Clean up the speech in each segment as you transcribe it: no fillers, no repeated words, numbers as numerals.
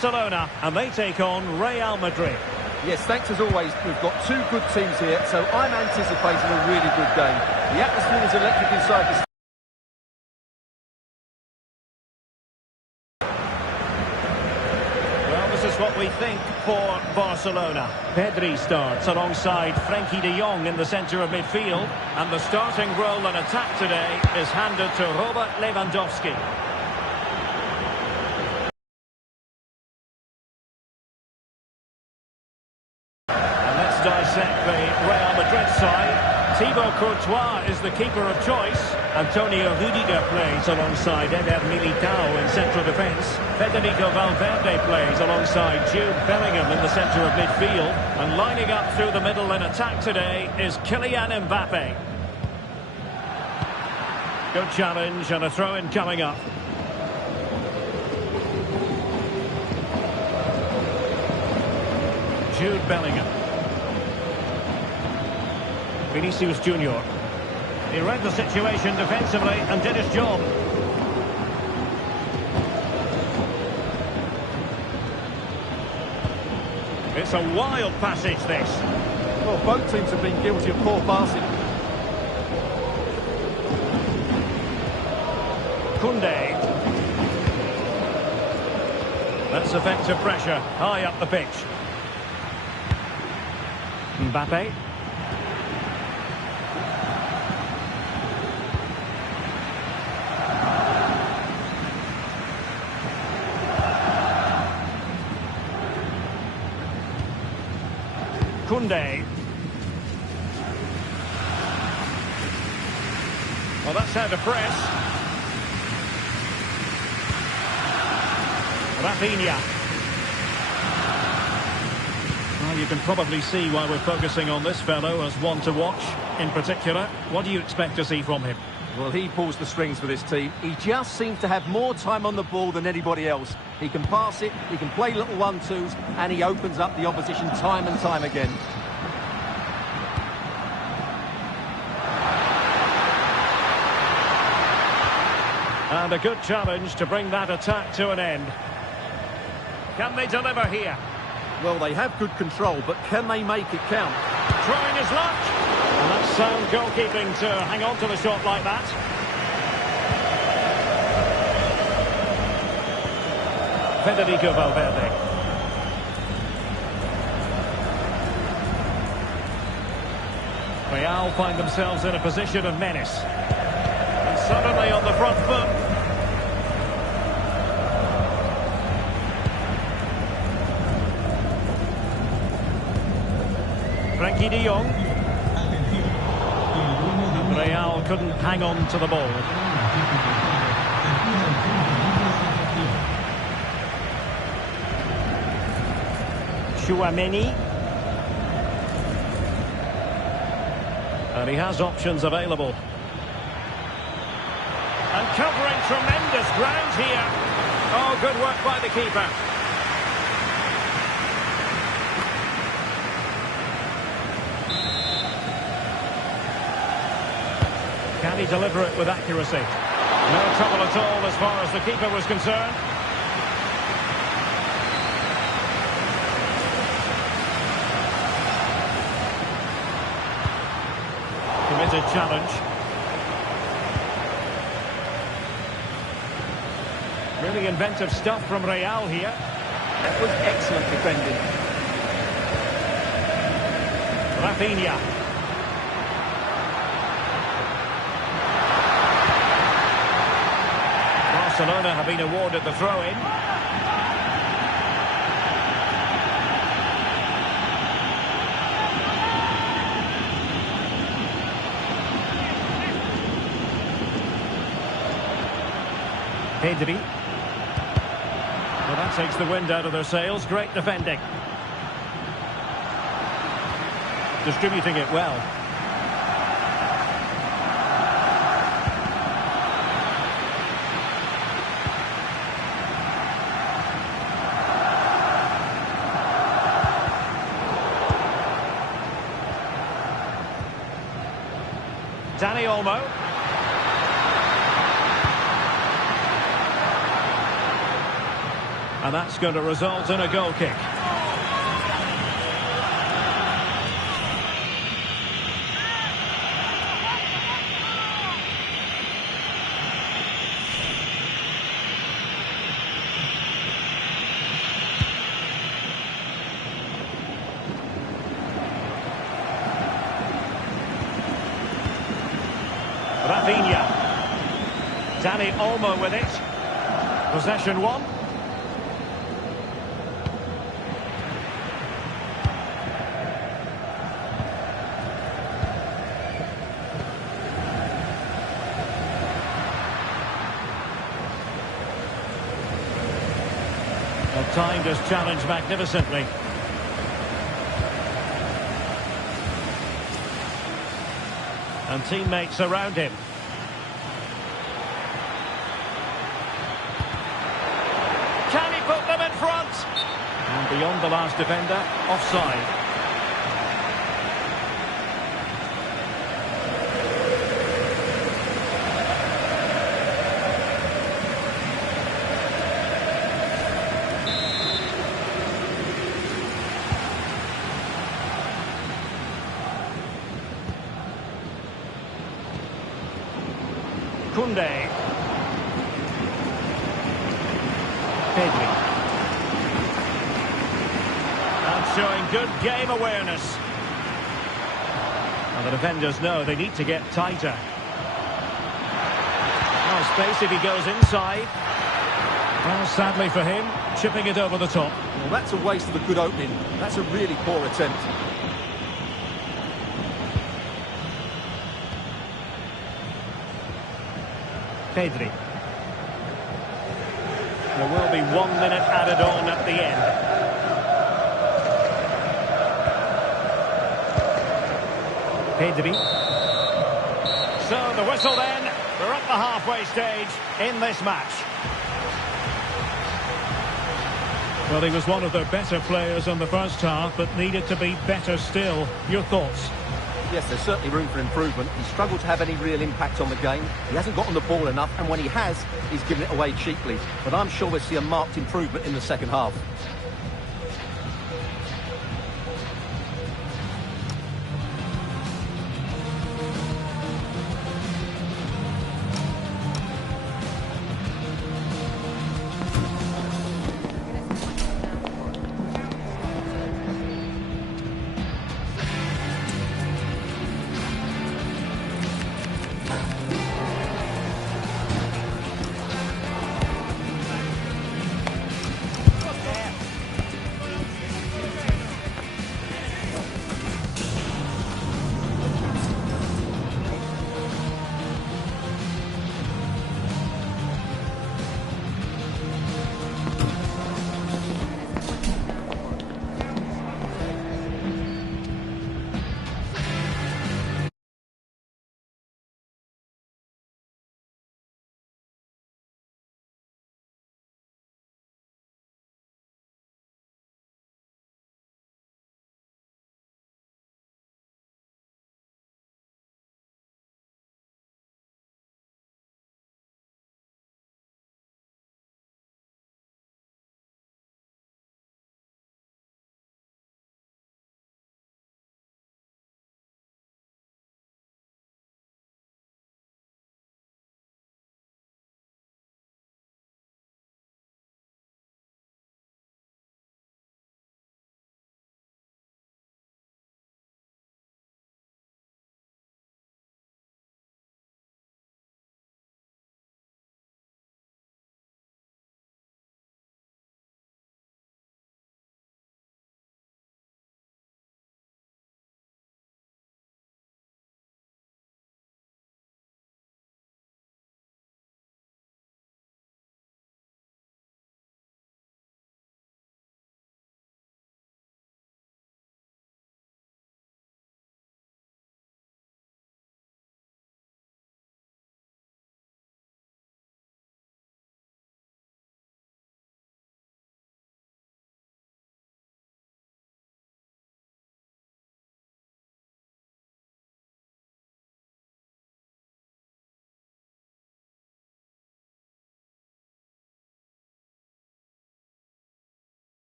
Barcelona, and they take on Real Madrid. Yes, thanks as always. We've got two good teams here, so I'm anticipating a really good game. The atmosphere is electric inside the This is what we think for Barcelona. Pedri starts alongside Frenkie de Jong in the centre of midfield. And the starting role in attack today is handed to Robert Lewandowski. And let's dissect the Real Madrid side. Thibaut Courtois is the keeper of choice. Antonio Rudiger plays alongside Eder Militao in central defence. Federico Valverde plays alongside Jude Bellingham in the centre of midfield. And lining up through the middle in attack today is Kylian Mbappe. Good challenge and a throw-in coming up. Jude Bellingham. Vinicius Junior. He read the situation defensively and did his job. It's a wild passage, this. Well, both teams have been guilty of poor passing. Koundé. That's effective pressure, high up the pitch. Mbappe. Koundé. Well, that's how to press. Rafinha. Well, you can probably see why we're focusing on this fellow as one to watch in particular. What do you expect to see from him? Well, he pulls the strings for this team. He just seems to have more time on the ball than anybody else. He can pass it, he can play little one-twos, and he opens up the opposition time and time again. And a good challenge to bring that attack to an end. Can they deliver here? Well, they have good control, but can they make it count? Trying his luck. And that's sound goalkeeping to hang on to the shot like that. Federico Valverde. Real find themselves in a position of menace. And suddenly on the front foot. Frenkie de Jong. And Real couldn't hang on to the ball. Chouameni. And he has options available. And covering tremendous ground here. Oh, good work by the keeper. Can he deliver it with accuracy? No trouble at all as far as the keeper was concerned. Committed challenge. Really inventive stuff from Real here. That was excellent defending. Rafinha. Barcelona have been awarded the throw-in. Pedri. Well, that takes the wind out of their sails. Great defending. Distributing it well. Dani Olmo. And that's going to result in a goal kick. Rafinha. Dani Olmo with it. Possession one. Well, timed his challenge magnificently. And teammates around him. Can he put them in front? And beyond the last defender, offside. Koundé. Pedri. And showing good game awareness. And the defenders know they need to get tighter. Well, space if he goes inside. Well, sadly for him, chipping it over the top. Well, that's a waste of a good opening. That's a really poor attempt. Pedri. There will be 1 minute added on at the end. Pedri. So the whistle then. We're at the halfway stage in this match. Well, he was one of the better players in the first half, but needed to be better still. Your thoughts? Yes, there's certainly room for improvement. He's struggled to have any real impact on the game. He hasn't got on the ball enough, and when he has, he's given it away cheaply. But I'm sure we'll see a marked improvement in the second half.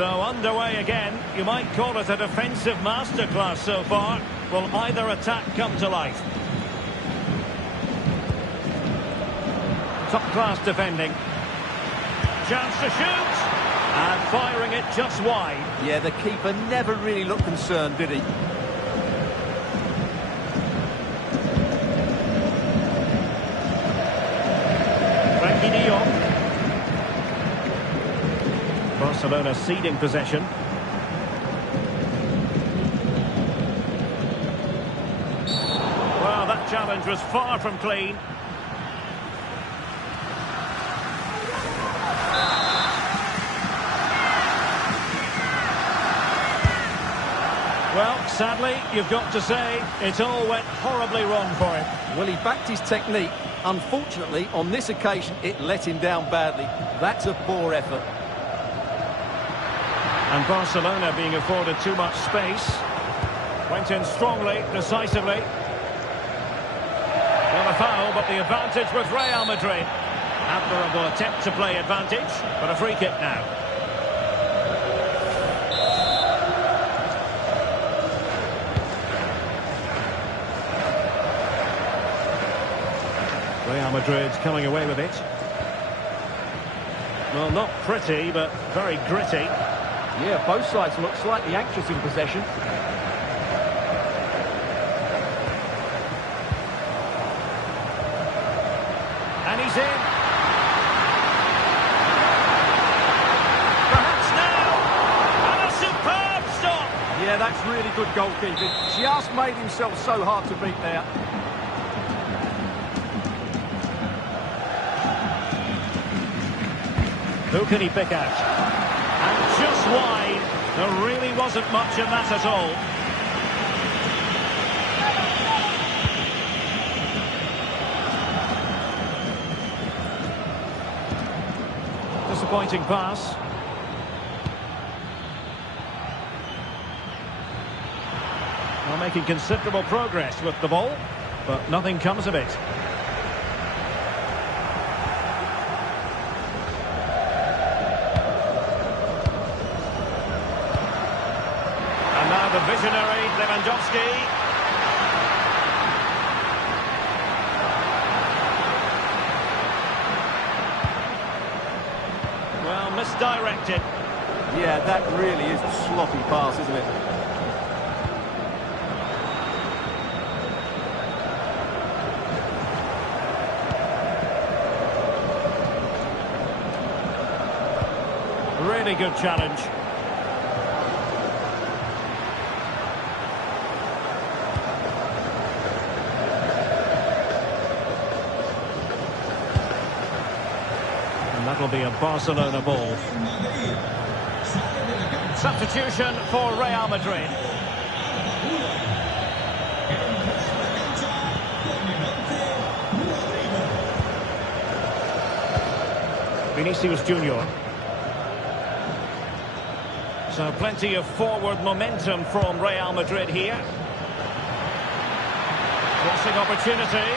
So underway again. You might call it a defensive masterclass so far. Will either attack come to life? Top-class defending. Chance to shoot. And firing it just wide. Yeah, the keeper never really looked concerned, did he? Frankie de Jong. Barcelona ceding possession. Well, that challenge was far from clean. Well, sadly, you've got to say, it all went horribly wrong for him. Well, he backed his technique. Unfortunately, on this occasion, it let him down badly. That's a poor effort. And Barcelona being afforded too much space. Went in strongly, decisively. Well, a foul, but the advantage with Real Madrid. Admirable attempt to play advantage, but a free kick now. Real Madrid coming away with it. Well, not pretty, but very gritty. Yeah, both sides look slightly anxious in possession. And he's in. Perhaps now. And a superb stop. Yeah, that's really good goalkeeping. Just made himself so hard to beat there. Who can he pick out? And just wide. There really wasn't much in that at all. Disappointing pass. Well, making considerable progress with the ball, but nothing comes of it. The visionary Lewandowski. Well, misdirected. Yeah, that really is a sloppy pass, isn't it? Really good challenge. That'll be a Barcelona ball. Substitution for Real Madrid. Vinicius Junior. So plenty of forward momentum from Real Madrid here. Crossing opportunity.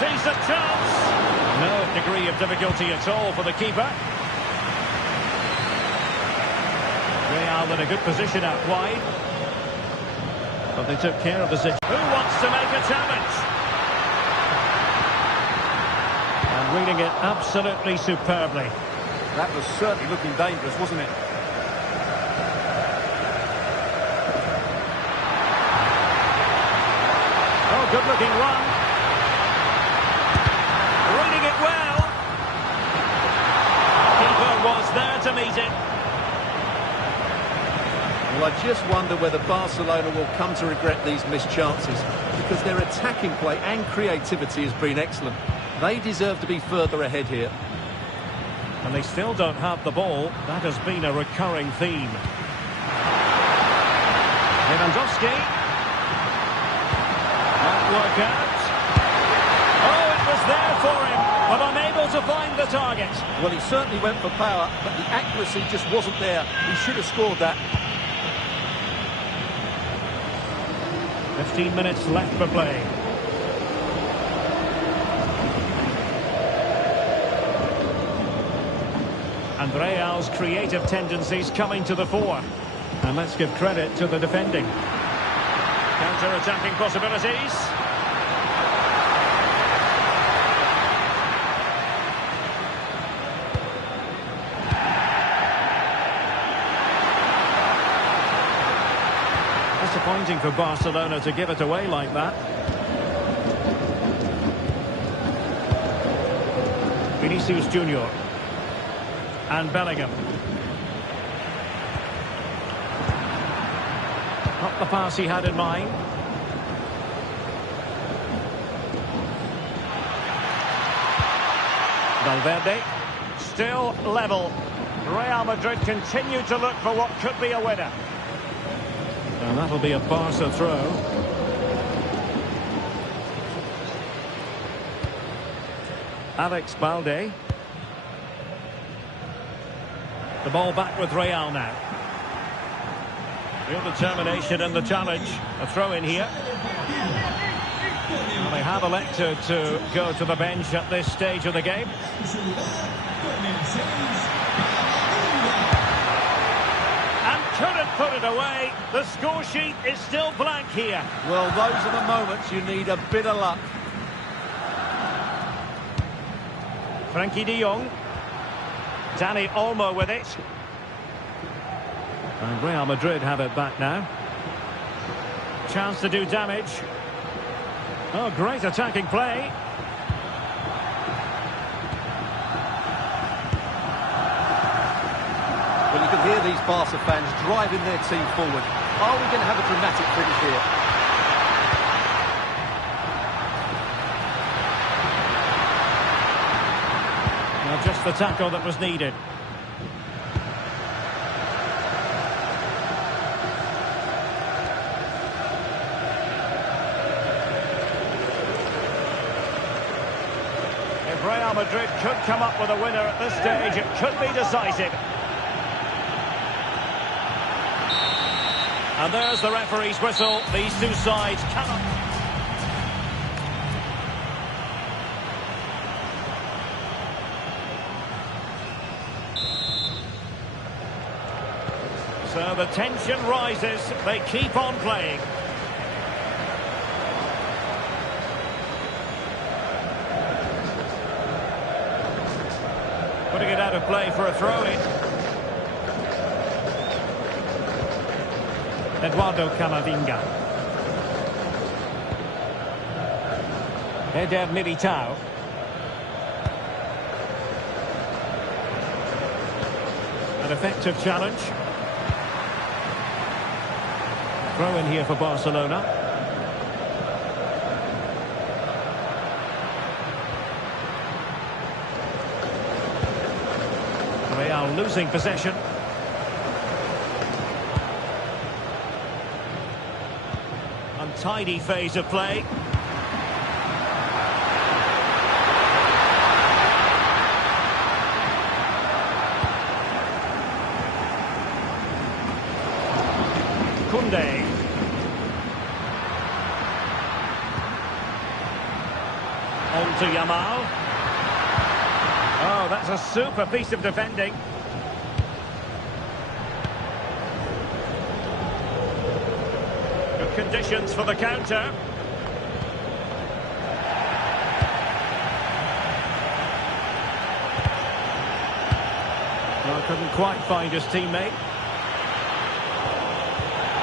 Sees a chance. No degree of difficulty at all for the keeper. Real in a good position out wide. But they took care of the situation. Who wants to make a challenge? And reading it absolutely superbly. That was certainly looking dangerous, wasn't it? Oh, good-looking run. Reading it well. Keeper was there to meet it. Well, I just wonder whether Barcelona will come to regret these missed chances, because their attacking play and creativity has been excellent. They deserve to be further ahead here. And they still don't have the ball. That has been a recurring theme. Lewandowski. Won't work out. Oh, it was there for him, but unable to find the target. Well, he certainly went for power, but the accuracy just wasn't there. He should have scored that. 15 minutes left for play. And Real's creative tendencies coming to the fore. And let's give credit to the defending. Counter-attacking possibilities. Disappointing for Barcelona to give it away like that. Vinicius Junior and Bellingham. Not the pass he had in mind. Valverde. Still level. Real Madrid continue to look for what could be a winner. And that'll be a Barca throw. Alex Balde. The ball back with Real now. Real determination in the challenge. A throw in here. Well, they have elected to go to the bench at this stage of the game. And couldn't put it away. The score sheet is still blank here. Well, those are the moments you need a bit of luck. Frankie de Jong. Dani Olmo with it. And Real Madrid have it back now. Chance to do damage. Oh, great attacking play. Well, you can hear these Barca fans driving their team forward. Are we going to have a dramatic finish here? Well, just the tackle that was needed. If Real Madrid could come up with a winner at this stage, it could be decisive. And there's the referee's whistle. These two sides cannot... So the tension rises. They keep on playing. Putting it out of play for a throw-in. Eduardo Camavinga. Eder Militao. An effective challenge. Throw in here for Barcelona. Real losing possession. Untidy phase of play. Koundé. On to Yamal. Oh, that's a super piece of defending. Good conditions for the counter. Well, couldn't quite find his teammate.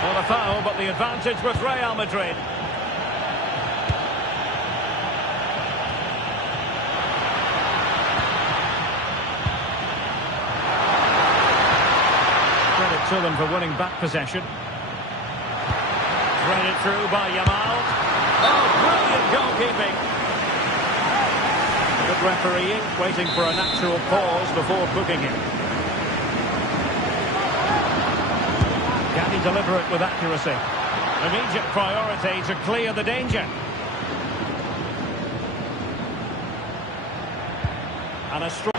Well, a foul, but the advantage with Real Madrid. Credit to them for winning back possession. Threaded through by Yamal. Oh, brilliant goalkeeping. Good refereeing, waiting for a natural pause before booking him. Can he deliver it with accuracy? Immediate priority to clear the danger. And a strong...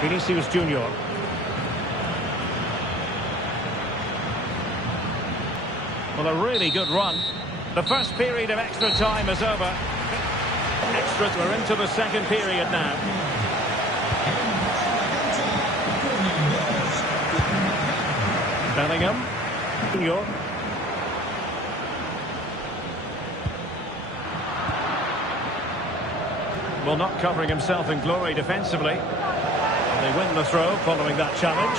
Vinicius Junior. Well, a really good run. The first period of extra time is over. We're into the second period now. Bellingham. Well, not covering himself in glory defensively. They win the throw following that challenge.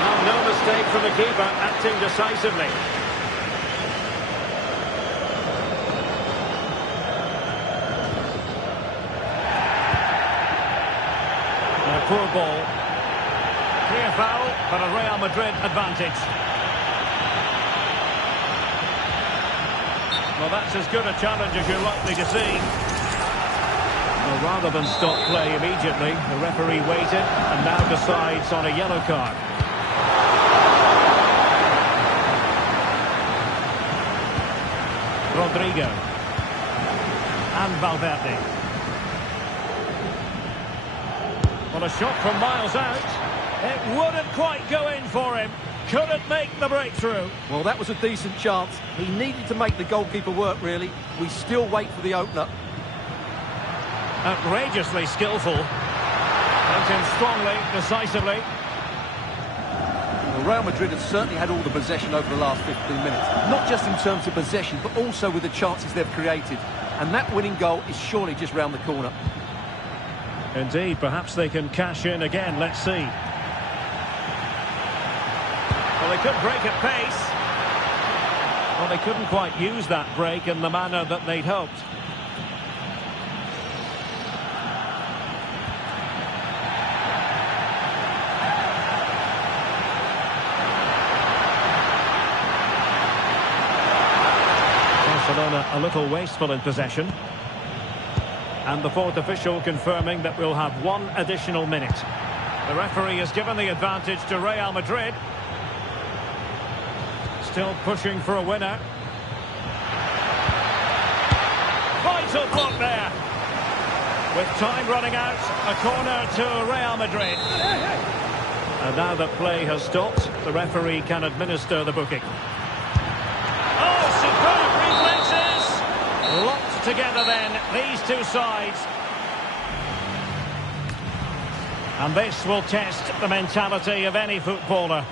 Oh, no mistake from the keeper, acting decisively. And a poor ball. Clear foul, but a Real Madrid advantage. Well, that's as good a challenge as you're likely to see. Well, rather than stop play immediately, the referee waited and now decides on a yellow card. Rodrigo. And Valverde. Well, a shot from miles out. It wouldn't quite go in for him. Couldn't make the breakthrough. Well, that was a decent chance. He needed to make the goalkeeper work, really. We still wait for the opener. Outrageously skillful. Went in strongly, decisively. Well, Real Madrid have certainly had all the possession over the last 15 minutes. Not just in terms of possession, but also with the chances they've created. And that winning goal is surely just round the corner. Indeed, perhaps they can cash in again. Let's see. Well, they could break at pace. Well, they couldn't quite use that break in the manner that they'd hoped. Barcelona a little wasteful in possession. And the fourth official confirming that we'll have one additional minute. The referee has given the advantage to Real Madrid. Still pushing for a winner. Vital block there. With time running out, a corner to Real Madrid. And now that play has stopped, the referee can administer the booking. Oh, superb reflexes! Locked together then, these two sides. And this will test the mentality of any footballer.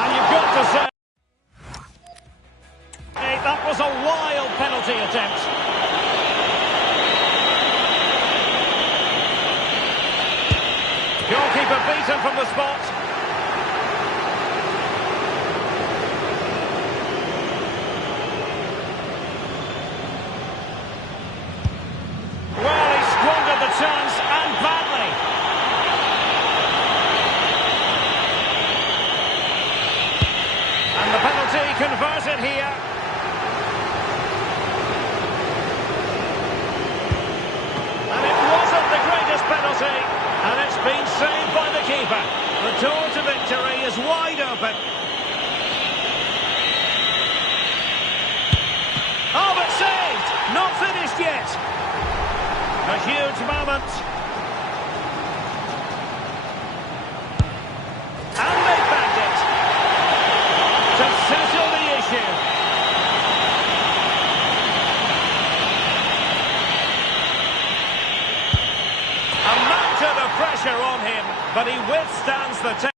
And you've got to say, that was a wild penalty attempt. Goalkeeper beaten from the spot. Well, he squandered the chance, and badly. And the penalty converted here. And it wasn't the greatest penalty. And it's been saved by the keeper. The door to victory is wide open. Oh, but saved! Not finished yet. A huge moment. And they bagged it. To settle the issue. A mountain of pressure on him, but he withstands the test.